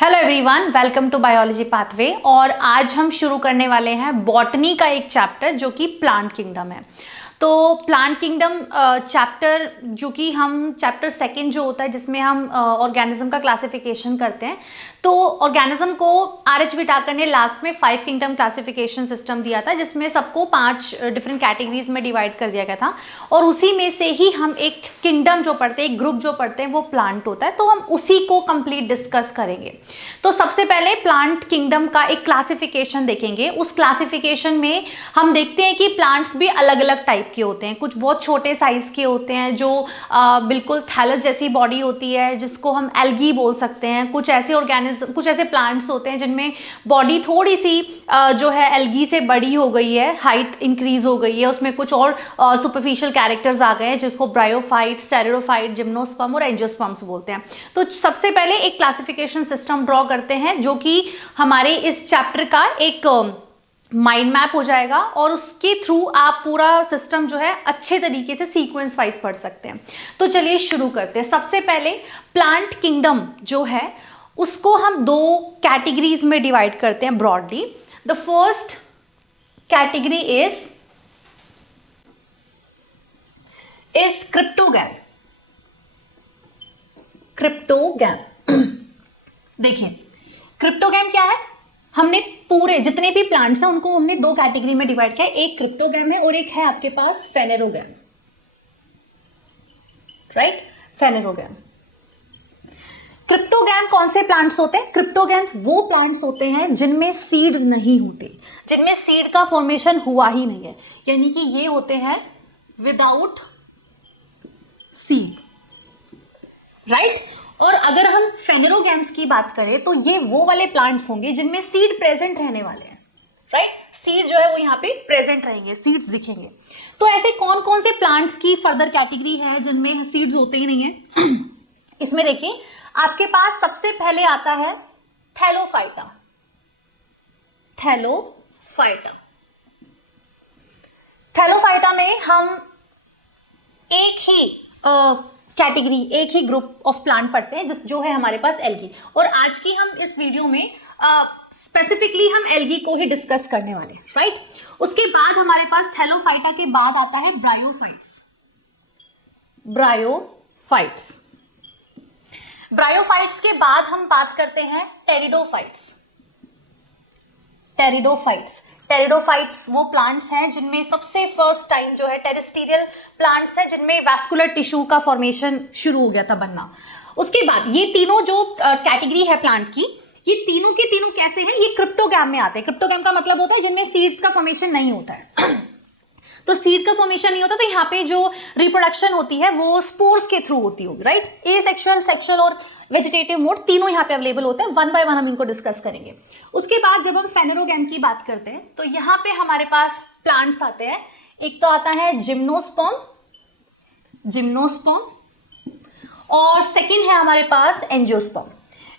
Hello everyone, welcome to biology pathway. और आज हम शुरू करने वाले हैं बॉटनी का एक चैप्टर जो कि प्लांट किंगडम है। तो प्लांट किंगडम चैप्टर जो कि हम चैप्टर सेकंड जो होता है जिसमें हम ऑर्गेनिज्म का क्लासिफिकेशन करते हैं। तो ऑर्गेनिज्म को आर.एच. विटाकर ने लास्ट में 5 किंगडम क्लासिफिकेशन सिस्टम दिया था जिसमें सबको 5 डिफरेंट कैटेगरीज में डिवाइड कर दिया गया था और उसी में से ही हम एक किंगडम जो पढ़ते हैं, एक ग्रुप जो पढ़ते हैं वो प्लांट होता है। तो हम उसी को कंप्लीट डिस्कस करेंगे। तो सबसे पहले प्लांट किंगडम का एक क्लासिफिकेशन देखेंगे। उस क्लासिफिकेशन में हम देखते हैं कि प्लांट्स भी अलग अलग टाइप के होते हैं। कुछ बहुत छोटे साइज के होते हैं जो बिल्कुल थैलस जैसी बॉडी होती है जिसको हम एल्गी बोल सकते हैं। कुछ ऐसे प्लांट्स होते हैं जिनमें बॉडी थोड़ी सी जो है एल्गी से बड़ी हो गई है, हाइट इंक्रीज हो गई है, उसमें कुछ और सुपरफिशियल कैरेक्टर्स आ गए हैं जिसको ब्रायोफाइट, स्टेरिडोफाइट, जिम्नोस्पर्म और एंजियोस्पर्म्स बोलते हैं। तो सबसे पहले एक क्लासिफिकेशन सिस्टम ड्रॉ करते हैं जो कि हमारे इस चैप्टर का एक माइंड मैप हो जाएगा और उसके थ्रू आप पूरा सिस्टम जो है अच्छे तरीके से सीक्वेंस वाइज पढ़ सकते हैं। तो चलिए शुरू करते हैं। सबसे पहले प्लांट किंगडम जो है उसको हम 2 कैटेगरीज में डिवाइड करते हैं broadly. The first category is cryptogam. देखिए क्रिप्टोगैम क्या है, हमने पूरे जितने भी प्लांट्स हैं उनको हमने 2 कैटेगरी में डिवाइड किया है। एक क्रिप्टोगैम है और एक है आपके पास फेनेरोगैम, राइट। फेनेरोगैम, क्रिप्टोगैम कौन से प्लांट्स होते हैं? क्रिप्टोगैम वो प्लांट्स होते हैं जिनमें सीड्स नहीं होते, जिनमें सीड का फॉर्मेशन हुआ ही नहीं है, यानी कि ये होते हैं विदाउट सीड, राइट। और अगर हम फेनेरोगैम्स की बात करें तो ये वो वाले प्लांट्स होंगे जिनमें सीड प्रेजेंट रहने वाले हैं, राइट। सीड जो है वो यहाँ पे प्रेजेंट रहेंगे, सीड्स दिखेंगे। तो ऐसे कौन कौन से प्लांट्स की फर्दर कैटेगरी है जिनमें सीड्स होते ही नहीं है? इसमें देखिए आपके पास सबसे पहले आता है थैलोफाइटा। थैलोफाइटा में हम एक ही कैटेगरी, एक ही ग्रुप ऑफ प्लांट पढ़ते हैं जो है हमारे पास एल्गी। और आज की हम इस वीडियो में स्पेसिफिकली हम एल्गी को ही डिस्कस करने वाले हैं, राइट। उसके बाद हमारे पास थैलोफाइटा के बाद आता है ब्रायोफाइट्स के बाद हम बात करते हैं टेरिडोफाइट्स वो प्लांट्स हैं जिनमें सबसे फर्स्ट टाइम जो है टेरेस्टेरियल प्लांट्स हैं जिनमें वैस्कुलर टिश्यू का फॉर्मेशन शुरू हो गया था बनना। उसके बाद ये तीनों जो कैटेगरी है प्लांट की, ये तीनों के तीनों कैसे हैं? ये क्रिप्टोगैम में आते हैं। क्रिप्टोगैम का मतलब होता है जिनमें सीड्स का फॉर्मेशन नहीं होता है। तो सीड का फॉर्मेशन नहीं होता तो यहाँ पे जो रिप्रोडक्शन होती है वो स्पोर्स के थ्रू होती होगी, राइट। एसेक्सुअल, सेक्सुअल और वेजिटेटिव मोड तीनों यहाँ पे अवेलेबल होते हैं। 1 बाय 1 हम इनको डिस्कस करेंगे। उसके बाद जब हम फेनेरोगैम की बात करते हैं तो यहाँ पे हमारे पास प्लांट्स आते हैं। एक तो आता है जिम्नोस्पर्म और सेकेंड है हमारे पास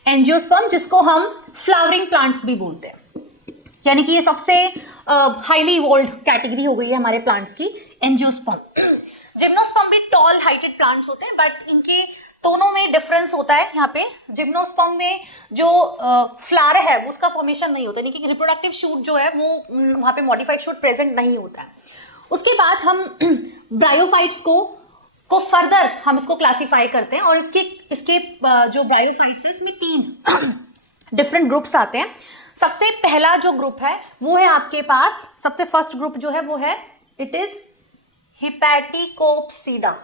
एंजियोस्पर्म जिसको हम फ्लावरिंग प्लांट्स भी बोलते हैं, यानी कि ये सबसे हाईली इवॉल्व्ड कैटेगरी हो गई है हमारे प्लांट्स की, एंजियोस्पर्म। जिम्नोस्पर्म भी टॉल हाइटेड प्लांट्स होते हैं बट इनके दोनों में डिफरेंस होता है। यहाँ पे जिम्नोस्पर्म में जो फ्लावर है उसका फॉर्मेशन नहीं होता, यानी कि रिप्रोडक्टिव शूट जो है वो वहाँ पे मॉडिफाइड शूट प्रेजेंट नहीं होता है। उसके बाद हम ब्रायोफाइट्स को फर्दर हम इसको क्लासीफाई करते हैं और इसके जो ब्रायोफाइट्स है इसमें 3 डिफरेंट ग्रुप्स आते हैं। सबसे पहला जो ग्रुप है वो है आपके पास, सबसे फर्स्ट ग्रुप जो है वो है इट इज हिपैटिकोप्सिडा।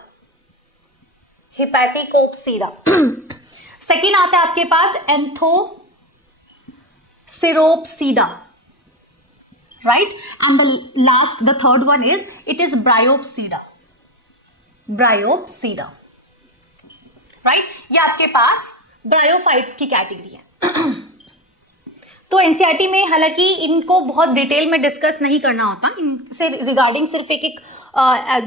सेकेंड आता है आपके पास Anthocerotopsida, right. And the third one is it is Bryopsida, right. ये आपके पास ब्रायोफाइट्स की कैटेगरी है। तो एनसीईआरटी में हालांकि इनको बहुत डिटेल में डिस्कस नहीं करना होता, इनसे रिगार्डिंग सिर्फ एक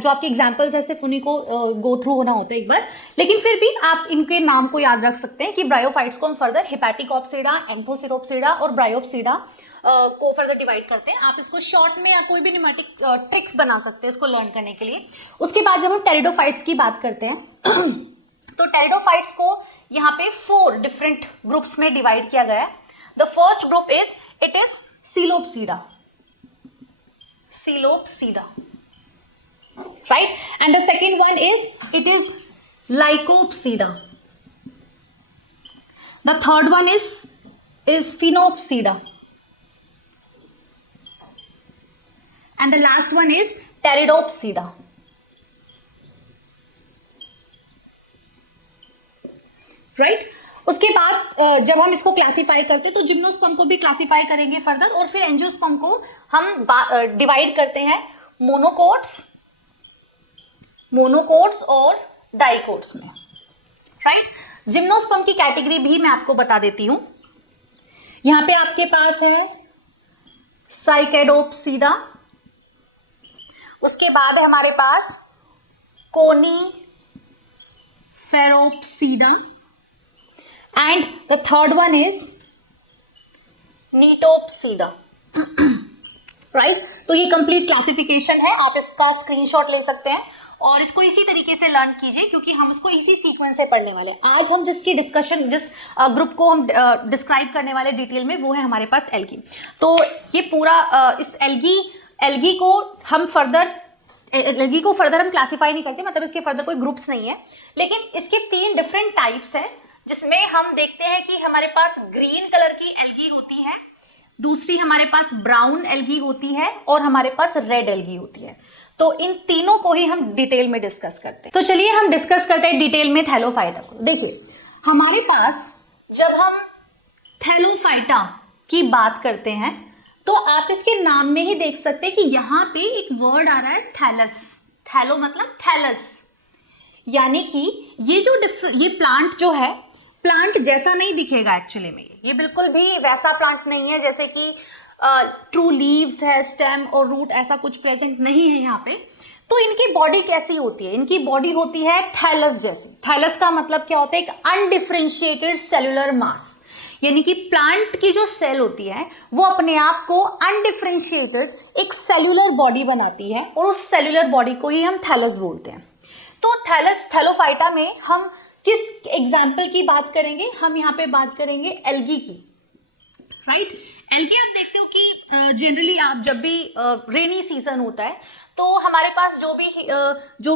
जो आपके एग्जांपल्स है सिर्फ उन्हीं को गो थ्रू होना होता है एक बार, लेकिन फिर भी आप इनके नाम को याद रख सकते हैं कि ब्रायोफाइट्स को हम फर्दर हिपैटिकोप्सिडा, एंथोसिरोप्सिडा और ब्रायोप्सिडा को फर्दर डिवाइड करते हैं। आप इसको शॉर्ट में या कोई भी न्यूमेटिक ट्रिक्स बना सकते हैं इसको लर्न करने के लिए। उसके बाद जब हम टेरिडोफाइट्स की बात करते हैं तो टेरिडोफाइट्स को यहाँ पे 4 डिफरेंट ग्रुप्स में डिवाइड किया गया है. The first group is it is Coelopsida. Coelopsida, right? And the second one is it is Lycopsida. The third one is Phenopsida. And the last one is Pteridopsida. Right? उसके बाद जब हम इसको classify करते हैं तो जिम्नोस्पर्म को भी क्लासिफाई करेंगे फर्दर, और फिर एंजियोस्पर्म को हम डिवाइड करते हैं मोनोकोट्स और डाइकोट्स में. राइट? जिम्नोस्पर्म की कैटेगरी भी मैं आपको बता देती हूं. यहां पे आपके पास है साइकेडोप्सिदा, उसके बाद है हमारे पास कोनीफेरोप्सिदा, and the third one is Cnitopsida. Right? तो ये कंप्लीट क्लासिफिकेशन है, आप इसका स्क्रीनशॉट ले सकते हैं और इसको इसी तरीके से लर्न कीजिए क्योंकि हम इसको इसी सीक्वेंस से पढ़ने वाले हैं. आज हम जिसकी डिस्कशन, जिस ग्रुप को हम डिस्क्राइब करने वाले डिटेल में, वो है हमारे पास एल्गी. तो ये पूरा इस एल्गी को हम फर्दर हम क्लासीफाई नहीं करते, मतलब इसके फर्दर कोई ग्रुप्स नहीं है, लेकिन इसके 3 डिफरेंट टाइप्स है जिसमें हम देखते हैं कि हमारे पास ग्रीन कलर की एल्गी होती है, दूसरी हमारे पास ब्राउन एल्गी होती है और हमारे पास रेड एल्गी होती है. तो इन तीनों को ही हम डिटेल में डिस्कस करते हैं. तो चलिए हम डिस्कस करते हैं डिटेल में थैलोफाइटा को. देखिए हमारे पास जब हम थैलोफाइटा की बात करते हैं तो आप इसके नाम में ही देख सकते हैं कि यहाँ पे एक वर्ड आ रहा है थैलस. थैलो मतलब थैलस, यानी कि ये प्लांट जो है, प्लांट जैसा नहीं दिखेगा एक्चुअली में. ये बिल्कुल भी वैसा प्लांट नहीं है जैसे कि ट्रू लीव्स है, स्टेम और रूट ऐसा कुछ प्रेजेंट नहीं है यहाँ पे. तो इनकी बॉडी कैसी होती है? इनकी बॉडी होती है थैलस जैसी. थैलस का मतलब क्या होता है? एक अनडिफरेंशिएटेड सेलुलर मास, यानी कि प्लांट की जो सेल होती है वो अपने आप को अनडिफरेंशिएटेड एक सेलुलर बॉडी बनाती है और उस सेलुलर बॉडी को ही हम थैलस बोलते हैं. तो थैलोफाइटा में हम किस एग्जाम्पल की बात करेंगे? हम यहाँ पे बात करेंगे एल्गी की. राइट? एल्गी आप देखते हो कि जनरली आप जब भी रेनी सीजन होता है तो हमारे पास जो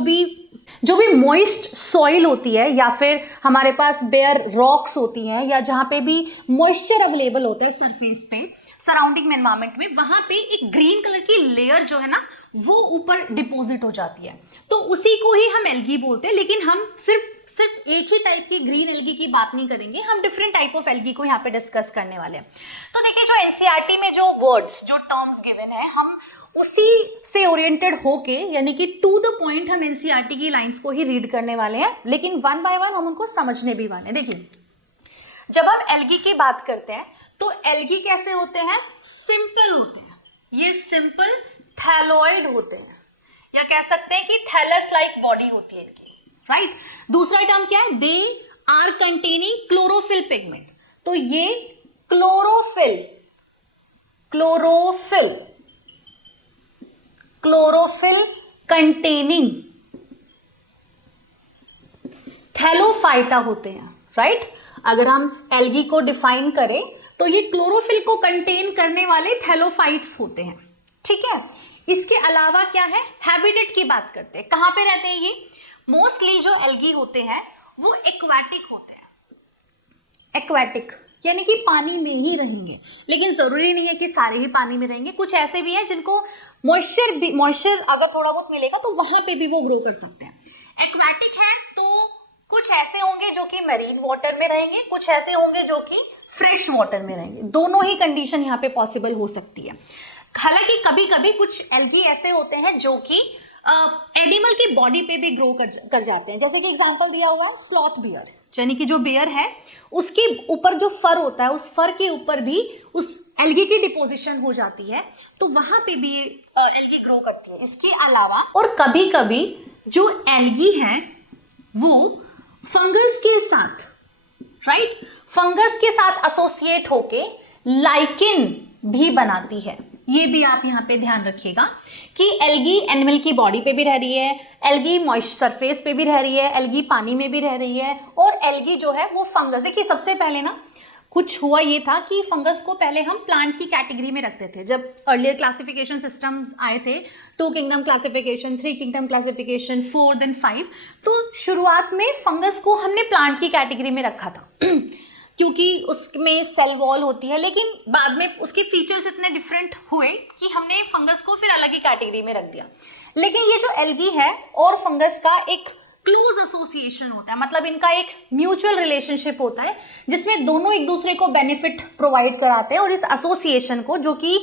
भी मॉइस्ट सॉइल होती है या फिर हमारे पास बेयर रॉक्स होती हैं या जहाँ पे भी मॉइस्चर अवेलेबल होता है सरफेस पे, सराउंडिंग एनवायरमेंट में, वहां पे एक ग्रीन कलर की लेयर जो है ना वो ऊपर डिपॉजिट हो जाती है. तो उसी को ही हम एल्गी बोलते हैं. लेकिन हम सिर्फ एक ही टाइप की ग्रीन एल्गी की बात नहीं करेंगे, हम डिफरेंट टाइप ऑफ एल्गी को यहाँ पे डिस्कस करने वाले हैं. तो देखिए जो एनसीईआरटी में जो वर्ड्स, जो टर्म्स गिवन है, हम उसी से ओरिएंटेड होके, यानी कि टू द पॉइंट हम एनसीईआरटी की लाइंस को ही रीड करने वाले हैं, लेकिन वन बाय वन हम उनको समझने भी वाले हैं. देखिए जब हम एल्गी की बात करते हैं तो एल्गी कैसे होते हैं? सिंपल होते हैं. ये सिंपल थैलोइड होते हैं, या कह सकते हैं कि थैलस लाइक बॉडी होती है इनकी. राइट? दूसरा टर्म क्या है? They are containing chlorophyll pigment. तो ये क्लोरोफिल कंटेनिंग थैलोफाइटा होते हैं. राइट? अगर हम एल्गी को डिफाइन करें तो ये क्लोरोफिल को कंटेन करने वाले थैलोफाइट्स होते हैं. ठीक है? इसके अलावा क्या है? हैबिटेट की बात करते हैं. कहां पे रहते हैं ये? मोस्टली जो एल्गी होते हैं वो एक्वाटिक होते हैं. एक्वाटिक यानी कि पानी में ही रहेंगे, लेकिन जरूरी नहीं है कि सारे ही पानी में रहेंगे. कुछ ऐसे भी हैं जिनको मॉइस्चर अगर थोड़ा बहुत मिलेगा तो वहां पे भी वो ग्रो कर सकते हैं. एक्वाटिक है तो कुछ ऐसे होंगे जो कि मरीन वाटर में रहेंगे, कुछ ऐसे होंगे जो कि फ्रेश वाटर में रहेंगे. दोनों ही कंडीशन यहाँ पे पॉसिबल हो सकती है. हालांकि कभी कभी कुछ एल्गी ऐसे होते हैं जो कि एनिमल की बॉडी पे भी ग्रो कर जाते हैं. जैसे कि एग्जांपल दिया हुआ है स्लॉथ बियर, यानी कि जो बियर है उसके ऊपर जो फर होता है, उस फर के ऊपर भी उस एल्गी की डिपोजिशन हो जाती है, तो वहां पे भी एल्गी ग्रो करती है. इसके अलावा और कभी कभी जो एल्गी है वो फंगस के साथ, राइट, फंगस के साथ एसोसिएट होके लाइकेन भी बनाती है. ये भी आप यहाँ पे ध्यान रखिएगा कि एल्गी एनिमल की बॉडी पे भी रह रही है, एल्गी मॉइस्ट सरफेस पे भी रह रही है, एल्गी पानी में भी रह रही है, और एल्गी जो है वो फंगस। देखिए सबसे पहले ना कुछ हुआ ये था कि फंगस को पहले हम प्लांट की कैटेगरी में रखते थे। जब अर्लियर क्लासिफिकेशन सिस्टम्स आए थे, 2 kingdom classification, 3 kingdom classification, 4 then 5, तो शुरुआत में फंगस को हमने प्लांट की कैटेगरी में रखा था क्योंकि उसमें सेल वॉल होती है, लेकिन बाद में उसके फीचर्स इतने डिफरेंट हुए कि हमने फंगस को फिर अलग ही कैटेगरी में रख दिया। लेकिन ये जो एल्गी है और फंगस का एक क्लोज एसोसिएशन होता है, मतलब इनका एक म्यूचुअल रिलेशनशिप होता है जिसमें दोनों एक दूसरे को बेनिफिट प्रोवाइड कराते हैं, और इस एसोसिएशन को, जो कि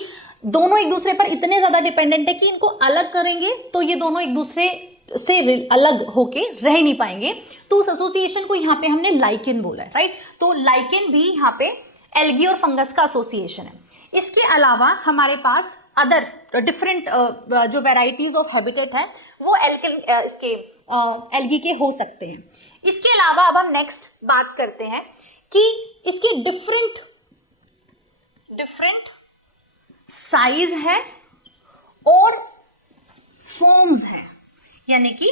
दोनों एक दूसरे पर इतने ज्यादा डिपेंडेंट है कि इनको अलग करेंगे तो ये दोनों एक दूसरे से अलग होके रह नहीं पाएंगे, तो उस एसोसिएशन को यहाँ पे हमने लाइकेन बोला है, राइट। तो लाइकेन भी यहाँ पे एल्गी और फंगस का एसोसिएशन है। इसके अलावा हमारे पास अदर डिफरेंट जो वेराइटीज ऑफ हैबिटेट है वो इसके एल्गी के हो सकते हैं। इसके अलावा अब हम नेक्स्ट बात करते हैं कि इसकी डिफरेंट साइज है और फॉर्म्स है, यानी कि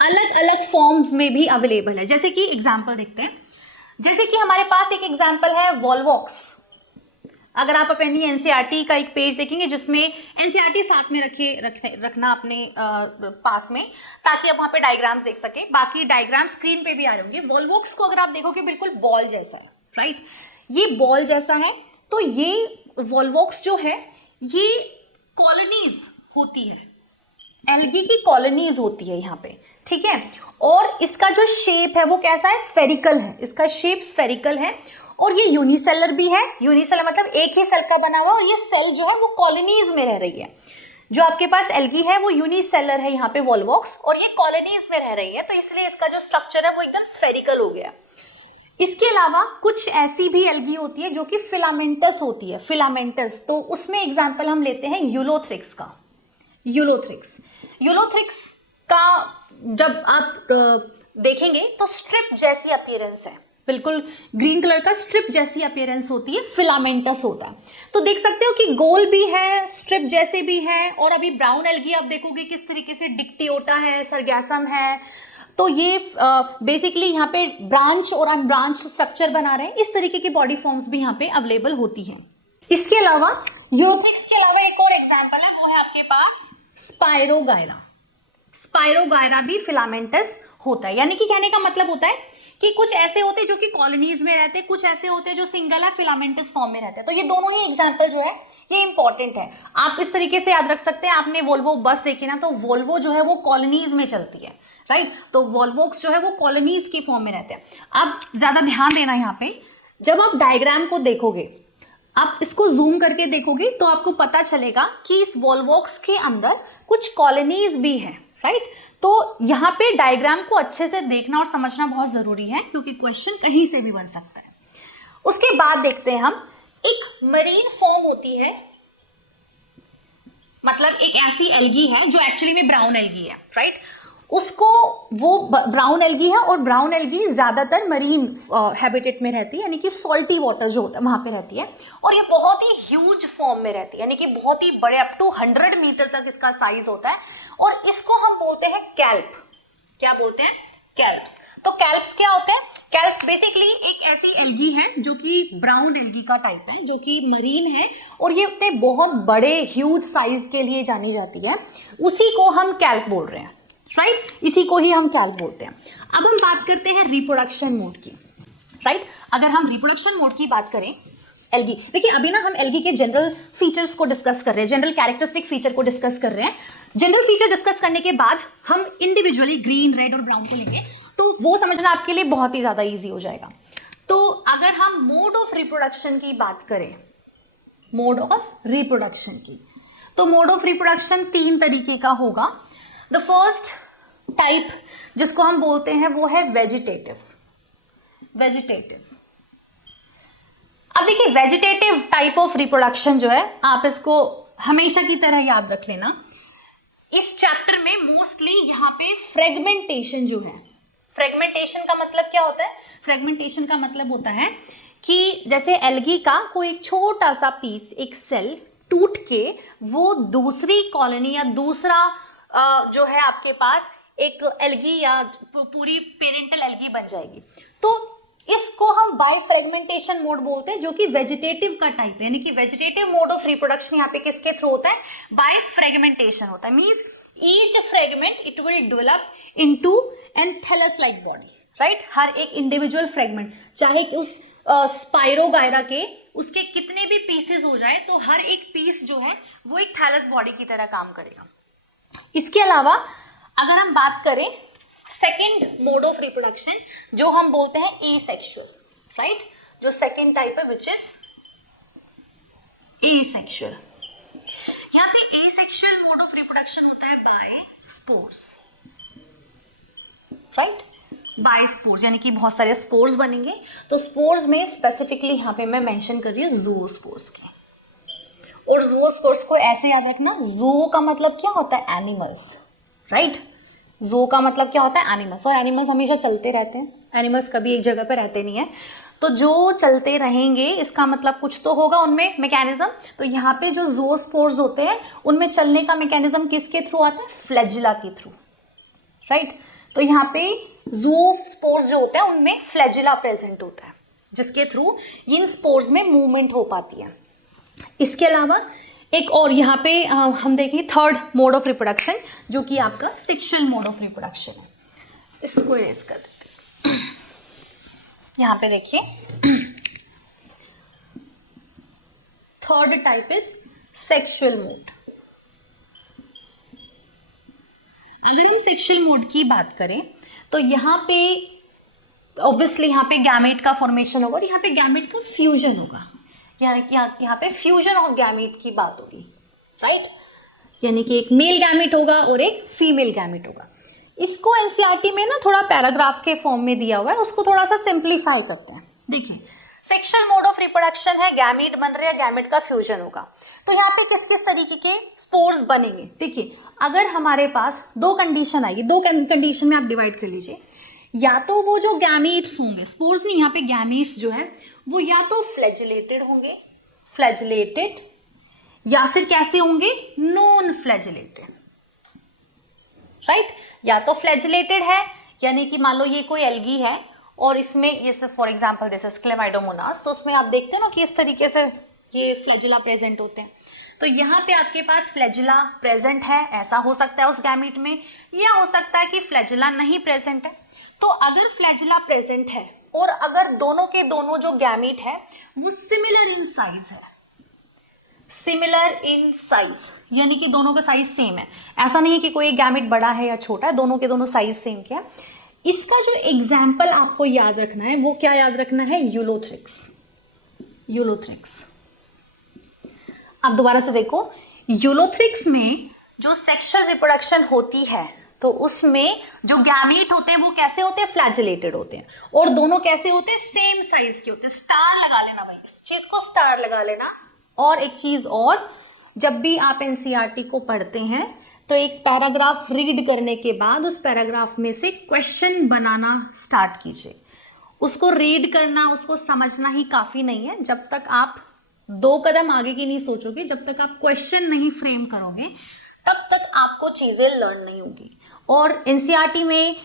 अलग अलग फॉर्म्स में भी अवेलेबल है। जैसे कि एग्जांपल देखते हैं, जैसे कि हमारे पास एक एग्जांपल है वॉल्वॉक्स। अगर आप अपनी एनसीईआरटी का एक पेज देखेंगे जिसमें एनसीईआरटी साथ में रखना अपने पास में, ताकि आप वहां पे डायग्राम्स देख सके। बाकी डायग्राम स्क्रीन पे भी आ रहे होंगे। वॉल्वॉक्स को अगर आप देखोगे बिल्कुल बॉल जैसा है, राइट, ये बॉल जैसा है। तो ये वॉल्वॉक्स जो है ये कॉलोनीज होती है, एल्गी की कॉलोनीज होती है यहाँ पे, ठीक है। और इसका जो शेप है वो कैसा है, स्फेरिकल है, इसका शेप स्फेरिकल है, और ये यूनिसेलर भी है। यूनिसेलर मतलब एक ही सेल का बना हुआ, और ये सेल जो है वो कॉलोनीज में रह रही है। जो आपके पास एल्गी है वो यूनिसेलर है यहाँ पे वॉल्वॉक्स, और ये कॉलोनीज में रह रही है, तो इसलिए इसका जो स्ट्रक्चर है वो एकदम स्फेरिकल हो गया। इसके अलावा कुछ ऐसी भी एल्गी होती है जो कि फिलामेंटस होती है, फिलामेंटस। तो उसमें एग्जाम्पल हम लेते हैं यूलोथ्रिक्स का। यूलोथ्रिक्स का जब आप देखेंगे तो स्ट्रिप जैसी अपीयरेंस है, बिल्कुल ग्रीन कलर का स्ट्रिप जैसी अपीयरेंस होती है, फिलामेंटस होता है। तो देख सकते हो कि गोल भी है, स्ट्रिप जैसे भी है। और अभी ब्राउन एल्गी आप देखोगे किस तरीके से डिक्टियोटा है, सरगैसम है। तो ये बेसिकली यहाँ पे ब्रांच और अनब्रांच स्ट्रक्चर बना रहे हैं। इस तरीके की बॉडी फॉर्म्स भी यहाँ पे अवेलेबल होती हैं। इसके अलावा यूरोथ्रिक्स के अलावा एक और एग्जाम्पल है, वो है आपके पास स्पाइरोगायरा। स्पाइरोगायरा भी फिलामेंटस होता है। यानी कि कहने का मतलब होता है कि कुछ ऐसे होते हैं जो कि कॉलोनीज में रहते हैं, कुछ ऐसे होते हैं जो सिंगल है फिलामेंटस फॉर्म में रहते हैं। तो ये दोनों ही एग्जांपल जो है ये इंपॉर्टेंट है, आप इस तरीके से याद रख सकते हैं। आपने वोल्वो बस देखी ना, तो वोल्वो जो है वो कॉलोनीज में चलती है, राइट। तो वॉल्वॉक्स जो है वो कॉलोनीज की फॉर्म में रहते हैं। अब ज्यादा ध्यान देना यहाँ पे, जब आप डायग्राम को देखोगे, आप इसको जूम करके देखोगे तो आपको पता चलेगा कि इस वॉल्वॉक्स के अंदर कुछ कॉलोनीज भी है, राइट। तो यहाँ पे डायग्राम को अच्छे से देखना और समझना बहुत जरूरी है, क्योंकि क्वेश्चन कहीं से भी बन सकता है। उसके बाद देखते हैं हम, एक मरीन फॉर्म होती है, मतलब एक ऐसी एल्गी है जो एक्चुअली में ब्राउन एल्गी है, राइट। उसको वो ब्राउन एल्गी है, और ब्राउन एल्गी ज्यादातर मरीन हैबिटेट में रहती है, यानी कि सॉल्टी वाटर जो होता है वहां पे रहती है। और ये बहुत ही ह्यूज फॉर्म में रहती है, यानी कि बहुत ही बड़े, अप टू 100 मीटर तक इसका साइज होता है। और इसको हम बोलते हैं कैल्प। क्या बोलते हैं? कैल्प्स। तो कैल्प्स क्या होते हैं? कैल्प्स बेसिकली एक ऐसी एल्गी है जो कि ब्राउन एल्गी का टाइप है, जो कि मरीन है, और ये अपने बहुत बड़े ह्यूज साइज के लिए जानी जाती है। उसी को हम कैल्प बोल रहे हैं, राइट। इसी को ही हम कैल्प बोलते हैं। अब हम बात करते हैं रिप्रोडक्शन मोड की, राइट। अगर हम रिप्रोडक्शन मोड की बात करें एल्गी, देखिए अभी ना हम एल्गी के जनरल फीचर्स को डिस्कस कर रहे हैं, जनरल कैरेक्टरिस्टिक फीचर को डिस्कस कर रहे हैं। जनरल फीचर डिस्कस करने के बाद हम इंडिविजुअली ग्रीन, रेड और ब्राउन को लेंगे, तो वो समझना आपके लिए बहुत ही ज्यादा ईजी हो जाएगा। तो अगर हम मोड ऑफ रिप्रोडक्शन की बात करें, मोड ऑफ रिप्रोडक्शन की, तो मोड ऑफ रिप्रोडक्शन 3 तरीके का होगा। द फर्स्ट टाइप जिसको हम बोलते हैं वो है वेजिटेटिव। अब देखिए वेजिटेटिव टाइप ऑफ रिप्रोडक्शन जो है, आप इसको हमेशा की तरह याद रख लेना। इस चैप्टर में मोस्टली यहाँ पे फ्रेगमेंटेशन जो है, फ्रेगमेंटेशन का मतलब क्या होता है? फ्रेगमेंटेशन का मतलब होता है कि जैसे एल्गी का कोई एक छोटा सा पीस, एक सेल टूट के वो दूसरी कॉलोनी या दूसरा जो है आपके पास एक एल्गी या पूरी पेरेंटल एल्गी बन जाएगी। तो इसको हम बाय फ्रेगमेंटेशन मोड बोलते हैं, जो कि वेजिटेटिव का टाइप है, यानी कि वेजिटेटिव मोड ऑफ रिप्रोडक्शन यहाँ पे किसके थ्रू होता है, बाय फ्रेगमेंटेशन होता है। Means each fragment it will develop into an thallus like body, right. हर एक इंडिविजुअल फ्रेगमेंट, चाहे उस स्पाइरोगायरा के उसके कितने भी पीसेस हो जाए, तो हर एक पीस जो है वो एक थैलस बॉडी की तरह काम करेगा। इसके अलावा अगर हम बात करें सेकेंड मोड ऑफ रिप्रोडक्शन, जो हम बोलते हैं एसेक्सुअल, राइट, जो सेकेंड टाइप है विच इज एसेक्सुअल। यहाँ पे एसेक्सुअल मोड ऑफ रिप्रोडक्शन होता है by spores, right, by spores, यानी कि बहुत सारे स्पोर्स बनेंगे। तो स्पोर्स में स्पेसिफिकली यहाँ पे मैं मेंशन कर रही हूँ ज़ूओस्पोर्स के। और ज़ूओस्पोर्स को ऐसे याद रखना, ज़ू का मतलब क्या होता है, एनिमल्स, राइट। ज़ू का मतलब क्या होता है, एनिमल्स। और एनिमल्स हमेशा चलते रहते हैं, एनिमल्स कभी एक जगह पर रहते नहीं है। तो जो चलते रहेंगे इसका मतलब कुछ तो होगा उनमें मैकेनिज्म। तो यहाँ पे जो ज़ूओस्पोर्स होते हैं उनमें चलने का मैकेनिज्म किसके थ्रू आता है, फ्लैजिला के थ्रू, राइट। तो यहाँ पे ज़ूओस्पोर्स जो होते हैं उनमें फ्लैजिला प्रेजेंट होता है, जिसके थ्रू इन स्पोर्स में मूवमेंट हो पाती है। इसके अलावा एक और यहाँ पे हम देखेंगे थर्ड मोड ऑफ रिप्रोडक्शन, जो कि आपका सेक्सुअल मोड ऑफ रिप्रोडक्शन है। इसको इरेज कर देते हैं। यहाँ पे देखिए third type is sexual mode. अगर हम सेक्सुअल मोड की बात करें तो यहाँ पे ऑब्वियसली यहाँ पे गैमेट का फॉर्मेशन होगा और यहाँ पे गैमेट का फ्यूजन होगा। यहाँ पे फ्यूजन ऑफ गैमेट की बात होगी, राइट, यानी कि एक मेल गैमेट होगा और एक फीमेल गैमेट होगा। इसको एनसीईआरटी में ना थोड़ा पैराग्राफ के फॉर्म में दिया हुआ है, उसको थोड़ा सा सिंप्लीफाई करते हैं। देखिए सेक्सुअल मोड ऑफ रिप्रोडक्शन है, गैमेट बन रहे हैं, गैमेट का फ्यूजन होगा। तो यहाँ पे किस किस तरीके के स्पोर्स बनेंगे, देखिए अगर हमारे पास दो कंडीशन आएगी, दो कंडीशन में आप डिवाइड कर लीजिए। या तो वो जो गैमेट्स होंगे, स्पोर्स नहीं, यहाँ पे गैमेट्स जो है वो या तो फ्लैजिलेटेड होंगे, फ्लैजिलेटेड, या फिर कैसे होंगे, नॉन फ्लैजिलेटेड, राइट। या तो फ्लैजिलेटेड है, यानी कि मान लो ये कोई एल्गी है और इसमें ये for example this is Chlamydomonas, तो उसमें आप देखते हैं ना कि इस तरीके से ये फ्लैजिला प्रेजेंट होते हैं। तो यहाँ पे आपके पास फ्लैजिला प्रेजेंट है, ऐसा हो सकता है उस गैमेट में, या हो सकता है कि फ्लैजिला नहीं प्रेजेंट है। तो अगर फ्लैजिला प्रेजेंट है और अगर दोनों के दोनों जो गैमेट है वो सिमिलर इन साइज है, सिमिलर इन साइज, यानी कि दोनों का साइज सेम है, ऐसा नहीं है कि कोई एक गैमेट बड़ा है या छोटा है, दोनों के दोनों साइज सेम के है। इसका जो एग्जाम्पल आपको याद रखना है वो क्या याद रखना है, यूलोथ्रिक्स, यूलोथ्रिक्स। अब दोबारा से देखो, यूलोथ्रिक्स में जो सेक्सुअल रिप्रोडक्शन होती है तो उसमें जो गैमेट होते हैं वो कैसे होते हैं, फ्लैजिलेटेड होते हैं, और दोनों कैसे होते हैं, सेम साइज के होते हैं। स्टार लगा लेना भाई, इस चीज को स्टार लगा लेना। और एक चीज और, जब भी आप एनसीईआरटी को पढ़ते हैं तो एक पैराग्राफ रीड करने के बाद उस पैराग्राफ में से क्वेश्चन बनाना स्टार्ट कीजिए। उसको रीड करना, उसको समझना ही काफी नहीं है। जब तक आप दो कदम आगे की नहीं सोचोगे, जब तक आप क्वेश्चन नहीं फ्रेम करोगे, तब तक आपको चीजें लर्न नहीं होगी। और एनसीईआरटी में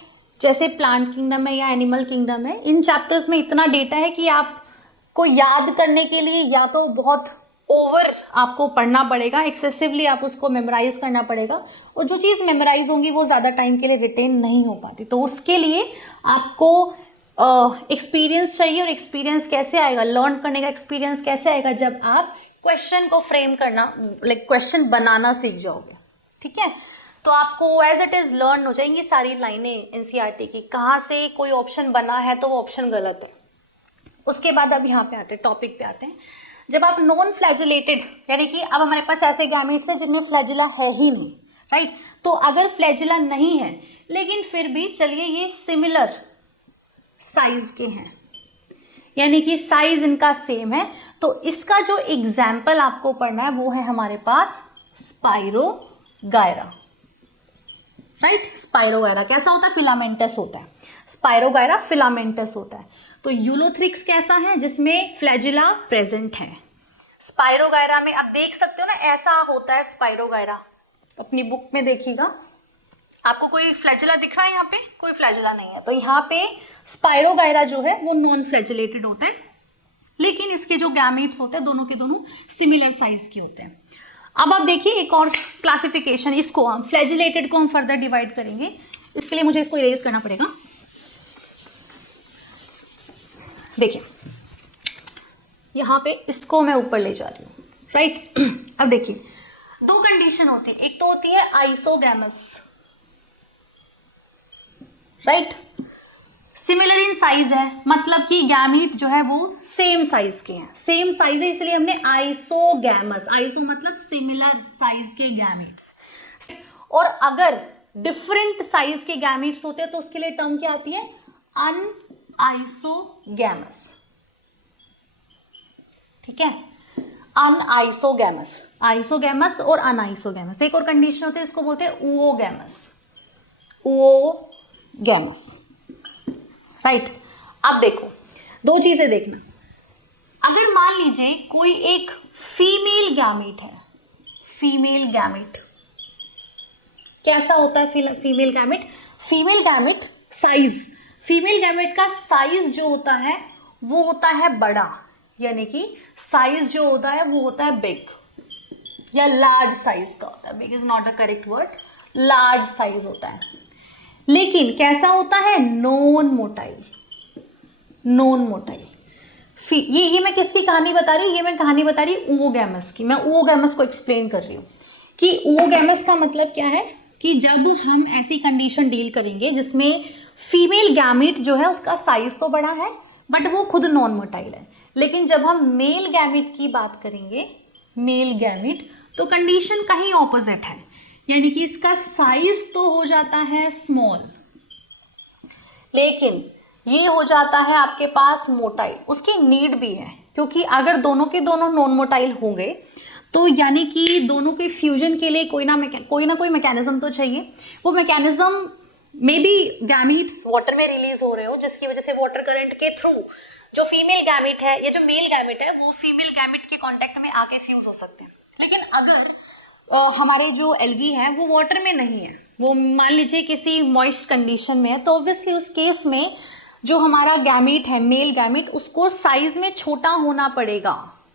जैसे प्लांट किंगडम है या एनिमल किंगडम है, इन चैप्टर्स में इतना डेटा है कि आपको याद करने के लिए या तो बहुत ओवर आपको पढ़ना पड़ेगा, एक्सेसिवली आप उसको मेमोराइज करना पड़ेगा, और जो चीज़ मेमोराइज होंगी वो ज़्यादा टाइम के लिए रिटेन नहीं हो पाती। तो उसके लिए आपको एक्सपीरियंस चाहिए। और एक्सपीरियंस कैसे आएगा, लर्न करने का एक्सपीरियंस कैसे आएगा, जब आप क्वेश्चन को फ्रेम करना, लाइक क्वेश्चन बनाना सीख जाओगे, ठीक है। तो आपको एज इट इज लर्न हो जाएंगी सारी लाइनें एनसीईआरटी की, कहाँ से कोई ऑप्शन बना है तो वो ऑप्शन गलत है। उसके बाद अब यहाँ पे आते हैं, टॉपिक पे आते हैं। जब आप नॉन फ्लैजिलेटेड, यानी कि अब हमारे पास ऐसे गैमेट्स हैं जिनमें फ्लैजिला है ही नहीं, राइट। तो अगर फ्लैजिला नहीं है लेकिन फिर भी चलिए ये सिमिलर साइज के हैं, यानी कि साइज इनका सेम है, तो इसका जो एग्जाम्पल आपको पढ़ना है वो है हमारे पास स्पाइरोगायरा, राइट। स्पाइरोगायरा कैसा होता है, फिलामेंटस होता है, स्पाइरोगायरा फिलामेंटस होता है। तो यूलोथ्रिक्स कैसा है, जिसमें फ्लैजिला प्रेजेंट है। स्पाइरोगायरा में आप देख सकते हो ना, ऐसा होता है स्पाइरोगायरा, अपनी बुक में देखिएगा। आपको कोई फ्लैजिला दिख रहा है? यहाँ पे कोई फ्लैजिला नहीं है। तो यहाँ पे स्पाइरोगायरा जो है वो नॉन फ्लैजिलेटेड होता है, लेकिन इसके जो गैमीट्स होते हैं दोनों के दोनों सिमिलर साइज के होते हैं। अब आप देखिए एक और क्लासिफिकेशन, इसको हम फ्लैजिलेटेड को हम फर्दर डिवाइड करेंगे। इसके लिए मुझे इसको इरेज करना पड़ेगा। देखिए यहाँ पे इसको मैं ऊपर ले जा रही हूँ, राइट। अब देखिए दो कंडीशन होती है, एक तो होती है isogamous, right, similar in size है, मतलब कि गैमीट जो है वो सेम साइज के हैं, सेम साइज है, इसलिए हमने आइसोगैमस, आइसो मतलब सिमिलर साइज के गैमीट्स। और अगर डिफरेंट साइज के गैमीट्स होते हैं तो उसके लिए टर्म क्या आती है? अनआइसोगैमस, ठीक है, अनआइसोगैमस, आइसोगैमस और अनआइसोगैमस। एक और कंडीशन होती है, इसको बोलते हैं ओगैमस, ओगैमस, राइट। अब देखो दो चीजें देखना, अगर मान लीजिए कोई एक फीमेल गैमीट है, फीमेल गैमीट कैसा होता है? Female gamete, female gamete size, female gamete का साइज जो होता है वो होता है बड़ा, यानी कि साइज जो होता है वो होता है बिग या लार्ज साइज का होता है। Big is not the correct word, large size होता है। लेकिन कैसा होता है? Non motile, non motile. ये मैं किसकी कहानी बता रही हूँ? ये मैं कहानी बता रही हूँ ओगैमस की। मैं ओगैमस को एक्सप्लेन कर रही हूँ कि ओगैमस का मतलब क्या है, कि जब हम ऐसी कंडीशन डील करेंगे जिसमें फीमेल गैमीट जो है उसका साइज तो बड़ा है बट वो खुद नॉन मोटाइल है, लेकिन जब हम मेल गैमीट की बात करेंगे, मेल गैमीट, तो कंडीशन कहीं ऑपोजिट है, यानी कि इसका साइज तो हो जाता है स्मॉल, लेकिन ये हो जाता है आपके पास मोटाइल। उसकी नीड भी है, क्योंकि अगर दोनों के दोनों नॉन मोटाइल होंगे तो यानी कि दोनों के फ्यूजन के लिए कोई ना कोई मैकेनिज्म तो चाहिए। वो mechanism may be gametes water में रिलीज हो रहे हो, जिसकी वजह से वाटर करंट के थ्रू जो फीमेल गैमीट है या जो मेल गैमीट है वो फीमेल गैमीट के कांटेक्ट में आके फ्यूज हो सकते हैं। लेकिन अगर हमारे जो एल्गी है वो वाटर में नहीं है, वो मान लीजिए किसी मॉइस्ट कंडीशन में है, तो ऑब्वियसली उस केस में जो हमारा गैमीट है, मेल गैमीट, उसको साइज में छोटा होना पड़ेगा,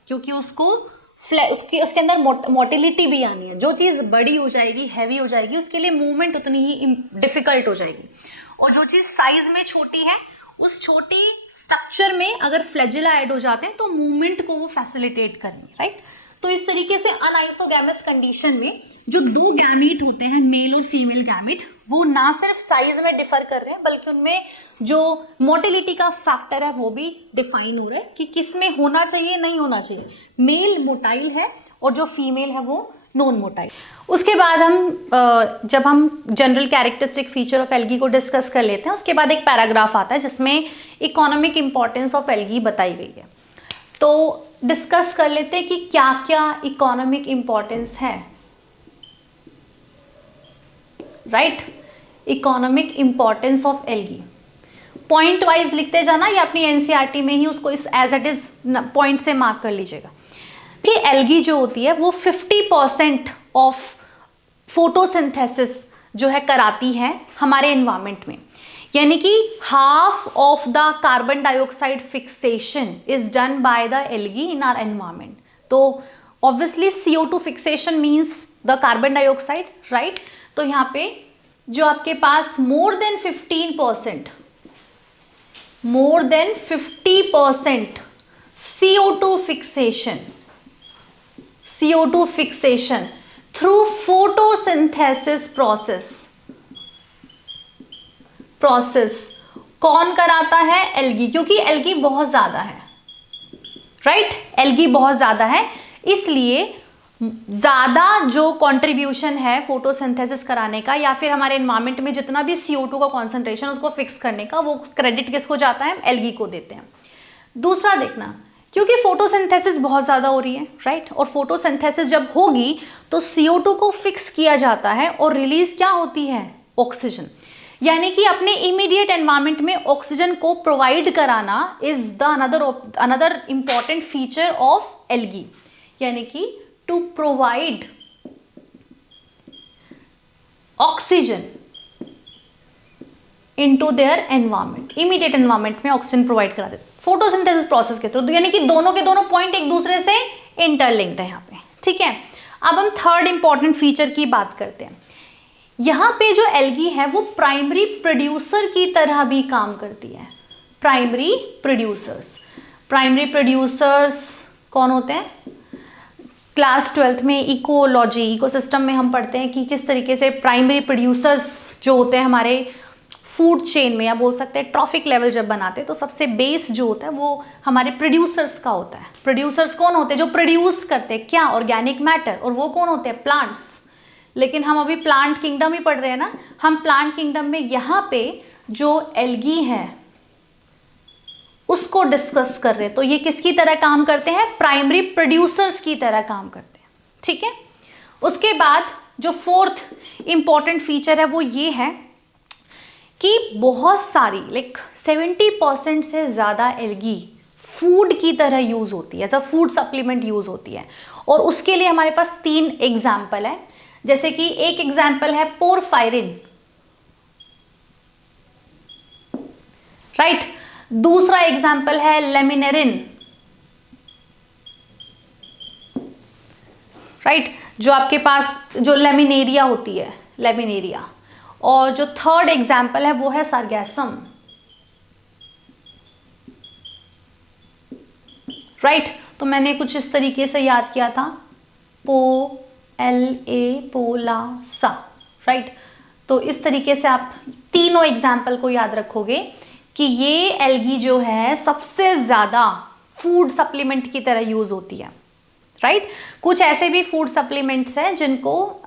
क्योंकि उसके अंदर मोटिलिटी भी आनी है। जो चीज़ बड़ी हो जाएगी, हैवी हो जाएगी, उसके लिए मूवमेंट उतनी ही डिफिकल्ट हो जाएगी। और जो चीज़ साइज में छोटी है, उस छोटी स्ट्रक्चर में अगर फ्लैजिला ऐड हो जाते हैं तो मूवमेंट को वो फैसिलिटेट करेंगे, राइट। तो इस तरीके से अनआइसोगैमस कंडीशन में जो दो गैमीट होते हैं, मेल और फीमेल गैमीट, वो ना सिर्फ साइज में डिफर कर रहे हैं बल्कि उनमें जो मोटिलिटी का फैक्टर है वो भी डिफाइन हो रहा है कि किस में होना चाहिए, नहीं होना चाहिए। मेल मोटाइल है और जो फीमेल है वो नॉन मोटाइल। उसके बाद जब हम general characteristic feature of algae को डिस्कस कर लेते हैं, उसके बाद एक पैराग्राफ आता है जिसमें इकोनॉमिक इंपॉर्टेंस ऑफ एल्गी बताई गई है। तो डिस्कस कर लेते हैं कि क्या क्या इकोनॉमिक इंपॉर्टेंस है, right. Economic importance of algae point wise लिखते जाना, या अपनी एनसीईआरटी में ही उसको इस एज इट इज पॉइंट से मार्क कर लीजिएगा कि एल्गी जो होती है वो 50% ऑफ फोटोसिंथेसिस जो है कराती है हमारे एनवायरनमेंट में, यानी कि half of the carbon dioxide fixation is done by the algae in our environment. तो obviously CO2 fixation means the carbon dioxide, right. तो यहाँ पे जो आपके पास more than 50% CO2 fixation through photosynthesis process कौन कराता है? एल्गी, क्योंकि एल्गी बहुत ज्यादा है, राइट। एल्गी बहुत ज्यादा है, इसलिए ज्यादा जो कंट्रीब्यूशन है फोटोसिंथेसिस कराने का या फिर हमारे एनवायरनमेंट में जितना भी CO2 का कॉन्सेंट्रेशन उसको फिक्स करने का, वो क्रेडिट किसको जाता है? एल्गी को देते हैं। दूसरा देखना, क्योंकि फोटोसिंथेसिस बहुत ज़्यादा हो रही है, राइट, और फोटोसिंथेसिस जब होगी तो CO2 को फिक्स किया जाता है और रिलीज क्या होती है? ऑक्सीजन। यानी कि अपने इमीडिएट एनवायरनमेंट में ऑक्सीजन को प्रोवाइड कराना is the another important feature of algae. यानी कि to provide oxygen into their environment, immediate environment में ऑक्सीजन प्रोवाइड करा देते फोटोसिंथेसिस प्रोसेस के थ्रू। तो यानी कि दोनों के दोनों पॉइंट एक दूसरे से इंटरलिंक्ड है यहाँ पे, ठीक है। अब हम थर्ड इंपॉर्टेंट फीचर की बात करते हैं। यहाँ पे जो एल्गी है वो प्राइमरी प्रोड्यूसर की तरह भी काम करती है। प्राइमरी प्रोड्यूसर्स, प्राइमरी प्रोड्यूसर्स कौन होते हैं? क्लास 12th में इकोलॉजी, इकोसिस्टम में हम पढ़ते हैं कि किस तरीके से प्राइमरी प्रोड्यूसर्स जो होते हैं हमारे फूड चेन में, या बोल सकते हैं ट्रॉफिक लेवल जब बनाते हैं तो सबसे बेस जो होता है वो हमारे प्रोड्यूसर्स का होता है। प्रोड्यूसर्स कौन होते हैं? जो प्रोड्यूस करते हैं क्या? Organic matter. और वो कौन होते हैं? प्लांट्स। लेकिन हम अभी प्लांट किंगडम ही पढ़ रहे हैं ना, हम प्लांट किंगडम में यहाँ पे जो एल्गी है उसको डिस्कस कर रहे हैं। तो ये किसकी तरह काम करते हैं? प्राइमरी प्रोड्यूसर्स की तरह काम करते हैं, ठीक है। उसके बाद जो फोर्थ इंपॉर्टेंट फीचर है वो ये है कि बहुत सारी 70% से ज़्यादा एल्गी फूड की तरह यूज़ होती है, as a food supplement use होती है। और उसके लिए हमारे पास 3 एग्जाम्पल है। जैसे कि एक एग्जाम्पल है पोरफायरिन, राइट। दूसरा एग्जाम्पल है लेमिनेरिन, राइट, जो आपके पास जो लेमिनेरिया होती है, लेमिनेरिया। और जो थर्ड एग्जाम्पल है वो है सार्गैसम, राइट। तो मैंने कुछ इस तरीके से याद किया था, पोलासा, राइट। तो इस तरीके से आप तीनों एग्जाम्पल को याद रखोगे कि ये एल्गी जो है सबसे ज्यादा फूड सप्लीमेंट की तरह यूज होती है, राइट। कुछ ऐसे भी फूड सप्लीमेंट्स हैं जिनको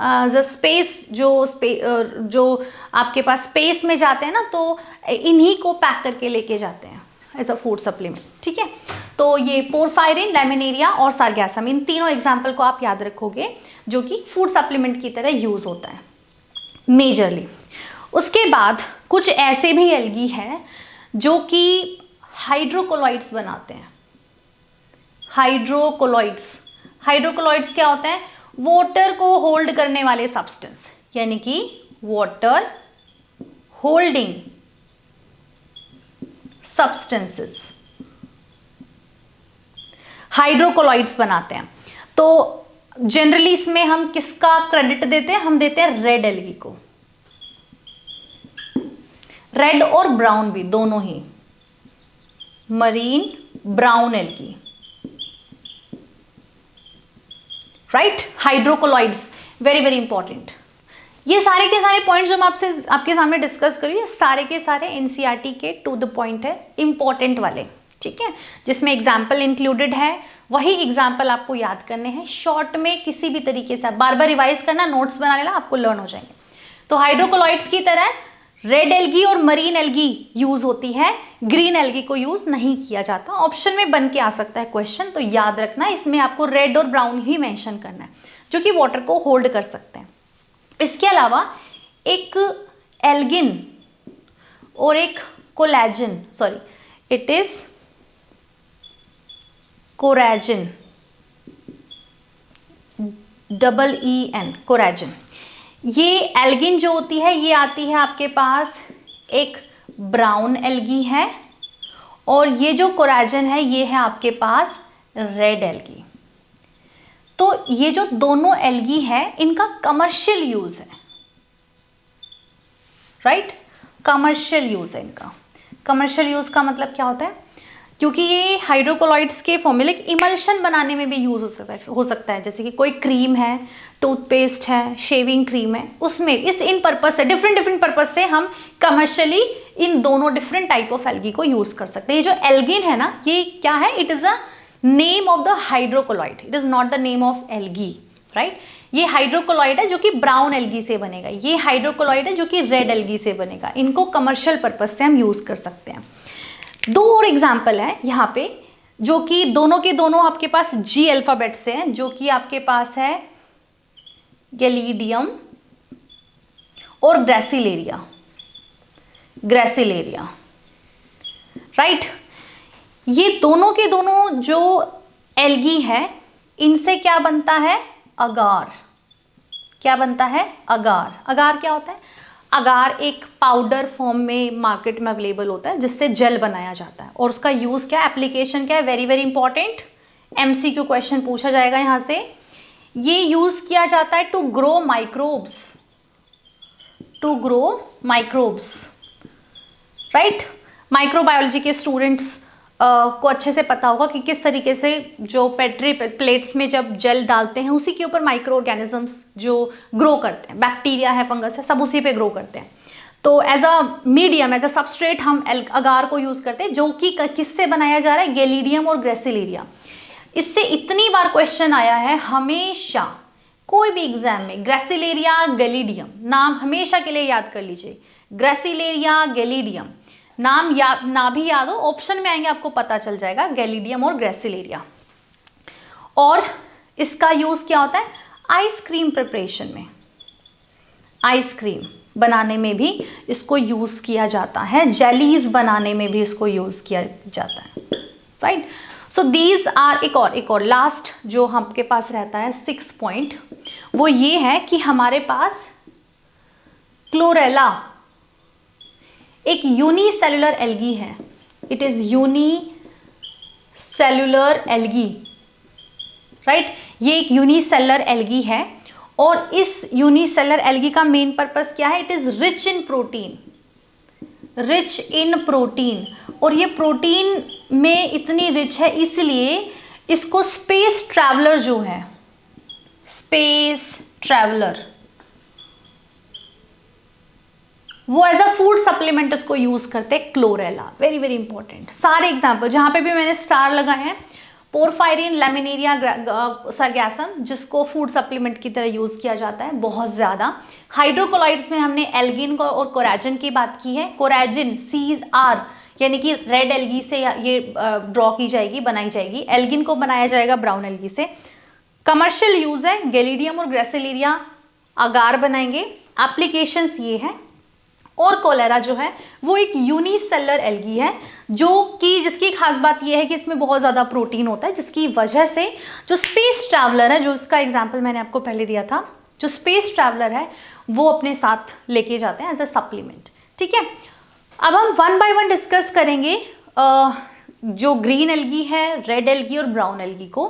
जो आपके पास स्पेस में जाते हैं ना, तो इन्हीं को पैक करके लेके जाते हैं एज अ फूड सप्लीमेंट, ठीक है। तो ये पोरफायरिन, लेमिनेरिया और सार्गैसम, इन तीनों एग्जाम्पल को आप याद रखोगे जो कि फूड सप्लीमेंट की तरह यूज होता है मेजरली। उसके बाद कुछ ऐसे भी एल्गी हैं जो कि हाइड्रोकोलॉइड्स बनाते हैं। हाइड्रोकोलॉइड्स, हाइड्रोकोलॉइड्स क्या होते हैं? वाटर को होल्ड करने वाले सब्सटेंस, यानी कि वाटर होल्डिंग सब्सटेंसेस, हाइड्रोकोलॉइड्स बनाते हैं। तो जनरली इसमें हम किसका क्रेडिट देते हैं? हम देते हैं रेड एल्गी को। रेड और ब्राउन भी, दोनों ही, marine brown algae, right. Hydrocolloids very very important. ये सारे के सारे पॉइंट्स जो मैं आपके सामने डिस्कस करी, ये सारे के सारे एनसीईआरटी के टू द पॉइंट है, इंपॉर्टेंट वाले, ठीक है, जिसमें एग्जाम्पल इंक्लूडेड है। वही एग्जाम्पल आपको याद करने हैं शॉर्ट में, किसी भी तरीके से बार बार रिवाइज करना, नोट्स बना लेना, आपको लर्न हो जाएंगे। तो हाइड्रोकोलॉइड्स की तरह रेड एल्गी और मरीन एल्गी यूज होती है, ग्रीन एल्गी को यूज नहीं किया जाता। ऑप्शन में बन के आ सकता है क्वेश्चन, तो याद रखना इसमें आपको रेड और ब्राउन ही मेंशन करना है, जो कि वाटर को होल्ड कर सकते हैं। इसके अलावा एक एल्गिन और एक collagen, sorry it is carrageenan, EEN, carrageenan. ये एल्गिन जो होती है ये आती है आपके पास, एक ब्राउन एल्गी है, और ये जो कोरेजिन है ये है आपके पास रेड एल्गी। तो ये जो दोनों एल्गी है इनका कमर्शियल यूज है, राइट। कमर्शियल यूज है इनका। कमर्शियल यूज का मतलब क्या होता है? क्योंकि ये हाइड्रोकोलॉइड्स के फॉर्मूलिक इमल्शन बनाने में भी यूज हो सकता है। जैसे कि कोई क्रीम है, टूथपेस्ट है, शेविंग क्रीम है, उसमें इन पर्पस से, डिफरेंट पर्पस से हम कमर्शियली इन दोनों डिफरेंट टाइप ऑफ एल्गी को यूज कर सकते हैं। ये जो एल्गिन है ना, ये क्या है? It is a name of the hydrocolloid, it is not the name of algae, right. ये हाइड्रोकोलॉइड है जो कि ब्राउन एल्गी से बनेगा, ये हाइड्रोकोलॉइड है जो कि रेड एल्गी से बनेगा। इनको कमर्शियल पर्पस से हम यूज कर सकते हैं। 2 और एग्जाम्पल है यहाँ पे, जो कि दोनों के दोनों आपके पास जी अल्फाबेट से हैं, जो कि आपके पास है गैलिडियम और ग्रेसिलेरिया, ग्रेसिलेरिया, राइट। ये दोनों के दोनों जो एल्गी है इनसे क्या बनता है? अगार। क्या बनता है? अगार। अगार क्या होता है? अगार एक पाउडर फॉर्म में मार्केट में अवेलेबल होता है जिससे जेल बनाया जाता है। और उसका यूज क्या है, एप्लीकेशन क्या है? Very very important, MCQ question पूछा जाएगा यहां से। ये यूज किया जाता है to grow microbes, to grow microbes, right. Microbiology के स्टूडेंट्स को अच्छे से पता होगा कि किस तरीके से जो पेट्री प्लेट्स में जब जेल डालते हैं उसी के ऊपर माइक्रो ऑर्गेनिजम्स जो ग्रो करते हैं, बैक्टीरिया है, फंगस है, सब उसी पे ग्रो करते हैं। तो as a medium, as a substrate हम अगार को यूज करते हैं, जो कि किससे बनाया जा रहा है? गैलीडियम और ग्रेसिलेरिया। इससे इतनी बार क्वेश्चन आया है हमेशा कोई भी एग्जाम में, ग्रेसिलेरिया, गैलीडियम, नाम हमेशा के लिए याद कर लीजिए। ग्रेसिलेरिया, गैलीडियम, नाम याद ना भी याद हो, ऑप्शन में आएंगे आपको पता चल जाएगा, गैलीडियम और ग्रेसिलेरिया। और इसका यूज क्या होता है? आइसक्रीम प्रिपरेशन में, आइसक्रीम बनाने में भी इसको यूज किया जाता है, जेलीज बनाने में भी इसको यूज किया जाता है, राइट। सो दीज आर, एक और लास्ट जो आपके पास रहता है 6 पॉइंट, वो ये है कि हमारे पास क्लोरेला एक यूनिसेलुलर एल्गी है। It is unicellular algae, right. ये एक यूनिसेलुलर एल्गी है और इस यूनिसेलुलर एल्गी का मेन पर्पस क्या है? It is rich in protein, rich in protein. और ये प्रोटीन में इतनी रिच है इसलिए इसको स्पेस ट्रैवलर जो है, स्पेस ट्रैवलर, वो एज अ फूड सप्लीमेंट उसको यूज करते हैं, क्लोरेला। Very very important. सारे एग्जाम्पल जहां पे भी मैंने स्टार लगाए हैं, पोरफायरिन, लैमिनेरिया, सरगैसम, जिसको फूड सप्लीमेंट की तरह यूज किया जाता है बहुत ज्यादा। हाइड्रोकोलाइड्स में हमने एल्गिन और कोराजिन की बात की है। कोराजिन CR यानी कि रेड एल्गी से ये ड्रॉ की जाएगी, बनाई जाएगी। एल्गिन को बनाया जाएगा ब्राउन एल्गी से। कमर्शियल यूज है, गैलीडियम और ग्रेसिलेरिया अगार बनाएंगे। एप्लीकेशंस ये है। और कोलेरा जो है वो एक यूनिसेलुलर एल्गी है, जो कि जिसकी खास बात यह है कि इसमें बहुत ज़्यादा प्रोटीन होता है, जिसकी वजह से जो स्पेस ट्रैवलर है, जो इसका एग्जांपल मैंने आपको पहले दिया था, जो स्पेस ट्रैवलर है वो अपने साथ लेके जाते हैं एज अ सप्लीमेंट, ठीक है। अब हम 1 बाय 1 डिस्कस करेंगे जो ग्रीन एल्गी है, रेड एल्गी और ब्राउन एल्गी को,